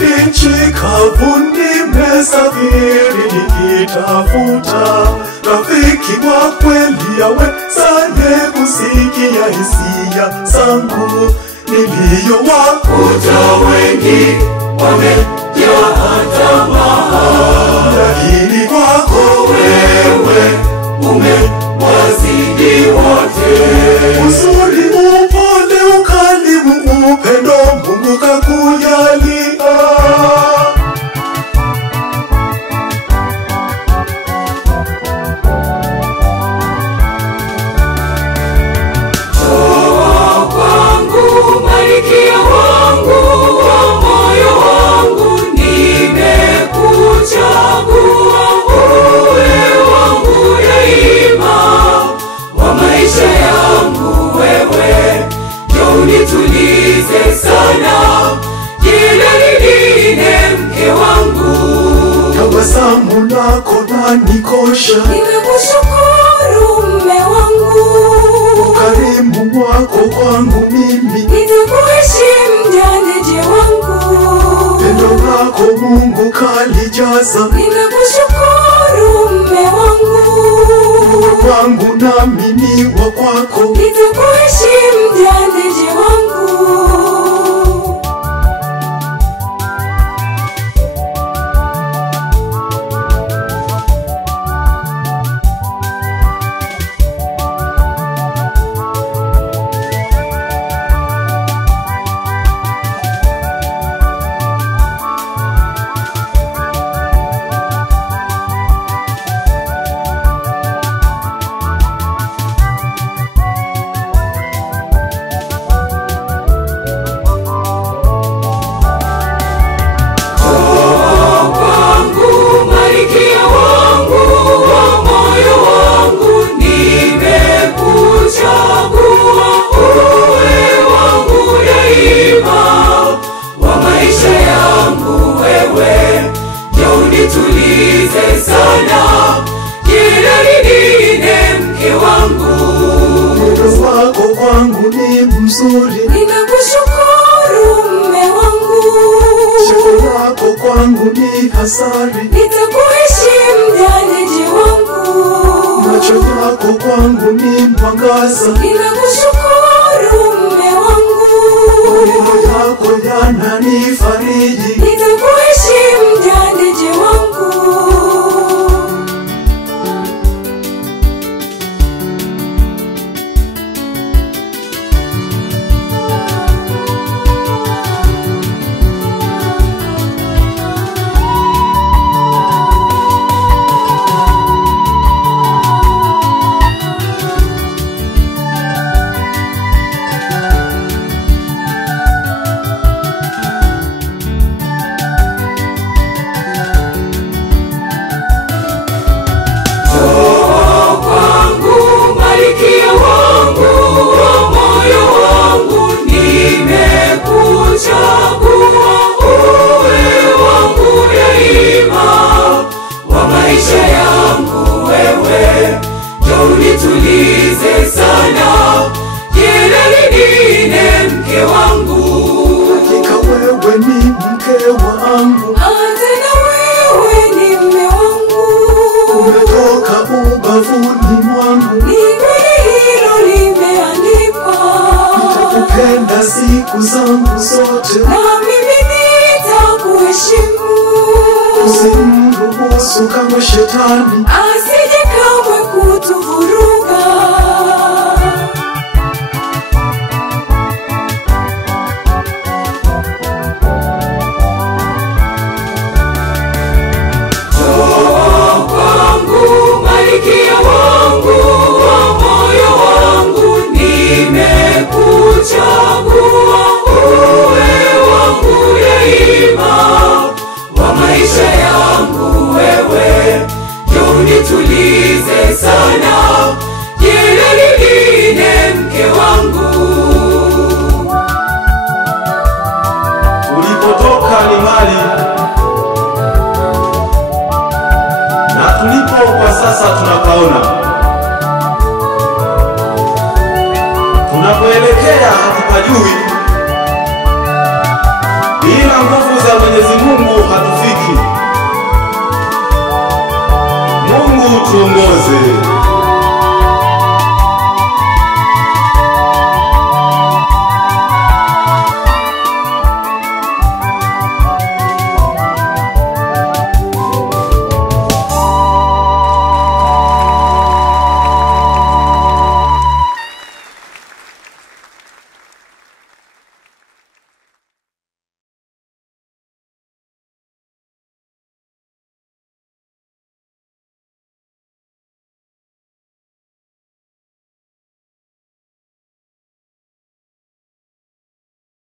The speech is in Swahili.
hadi nchi kavu nimesafiri nikitafuta rafiki wa kweli awezaye kusikia hisia zangu niliyowakuta. Wengi wamejaa tamaa, lakini kwako wewe umewazidi wote. Uzuri, upole, ukarimu, upendo Mungu kakujalia. Toa kwangu Malkia wangu wa moyo wangu, nimekuchagua uwe wangu daima wa maisha yangu. Wewe ndio unitulize sana, jina lingine mke wangu. Tabasamu lako lanikosha, Nimekushukuru mume wangu, ukarimu wako kwangu mimi nitakuheshimu mjane wangu. pendo lako Mungu kalijaza. Nimekushukuru mume wangu, Wangu nami ni wa kwako, nitakuheshimu mjane wangu. Nitulize sana, jina lingine mke wangu. upendo wako kwangu ni mzuri, Ninakushukuru mume wangu, cheko lako kwangu ni hasari, nitakuheshimu mjane wangu. macho yako kwangu ni mwangaza, Ninakushukuru mume wangu, maneno yako yananifariji. nitakuheshimu mjane wangu. Nitulize sana, jina lingine mke wangu. Hakika wewe ni mke wangu, Tena wewe ni mume wangu, umetoka ubavuni mwangu. ni kweli hilo limeandikwa. Nitakupenda siku zangu zote, Na mimi nitakuheshimu, usimruhusu kama shetani asije kamwe kutuvuruga. Toa kwangu Malkia wangu wa moyo wangu, nimekuchagua uwe wangu daima wa maisha yangu. Wewe ndio unitulize atuongoze.